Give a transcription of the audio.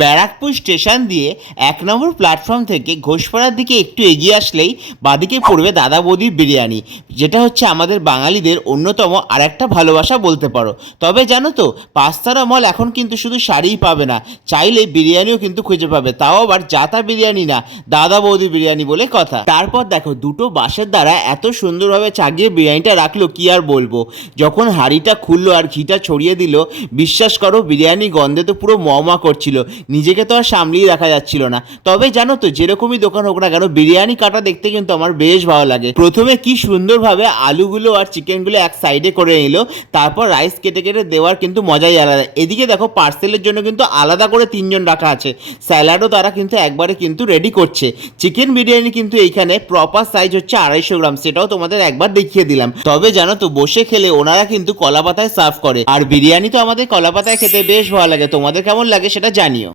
Barrackpore station দিয়ে ১ নম্বর platform থেকে ঘোষপাড়ার দিকে একটু এগিয়ে আসলেই বাদিকে পড়বে দাদা বৌদির বিরিয়ানি, যেটা হচ্ছে আমাদের বাঙালিদের অন্যতম আর একটা ভালোবাসা বলতে পারো। তবে জানো তো, পাঁচতারা মল এখন কিন্তু শুধু শাড়িই পাবে না, চাইলে বিরিয়ানিও কিন্তু খুঁজে পাবে, তাও আবার জাতা বিরিয়ানি না, দাদা বৌদি বিরিয়ানি বলে কথা। তারপর দেখো, দুটো বাঁশের দ্বারা এত সুন্দরভাবে চাগিয়ে বিরিয়ানিটা রাখলো, কি আর বলবো। যখন হাঁড়িটা খুললো আর ঘিটা ছড়িয়ে দিল, বিশ্বাস করো বিরিয়ানি গন্ধে তো পুরো মমা করছিল, নিজেকে তো আর সামলিয়ে রাখা যাচ্ছিল না। তবে জানো তো, যেরকমই দোকান হোক না কেন, বিরিয়ানি কাটা দেখতে কিন্তু আমার বেশ ভালো লাগে। প্রথমে কি সুন্দরভাবে আলুগুলো আর চিকেনগুলো এক সাইডে করে নিল, তারপর রাইস কেটে কেটে দেওয়ার কিন্তু মজাই আলাদা। এদিকে দেখো, পার্সেলের জন্য কিন্তু আলাদা করে 3জন রাখা আছে, স্যালাডও তারা কিন্তু একবারে কিন্তু রেডি করছে। চিকেন বিরিয়ানি কিন্তু এইখানে প্রপার সাইজ হচ্ছে 250 গ্রাম, সেটাও তোমাদের একবার দেখিয়ে দিলাম। তবে জানো তো, বসে খেলে ওনারা কিন্তু কলা পাতায় সার্ভ করে, আর বিরিয়ানি তো আমাদের কলা পাতায় খেতে বেশ ভালো লাগে। তোমাদের কেমন লাগে সেটা জানিও।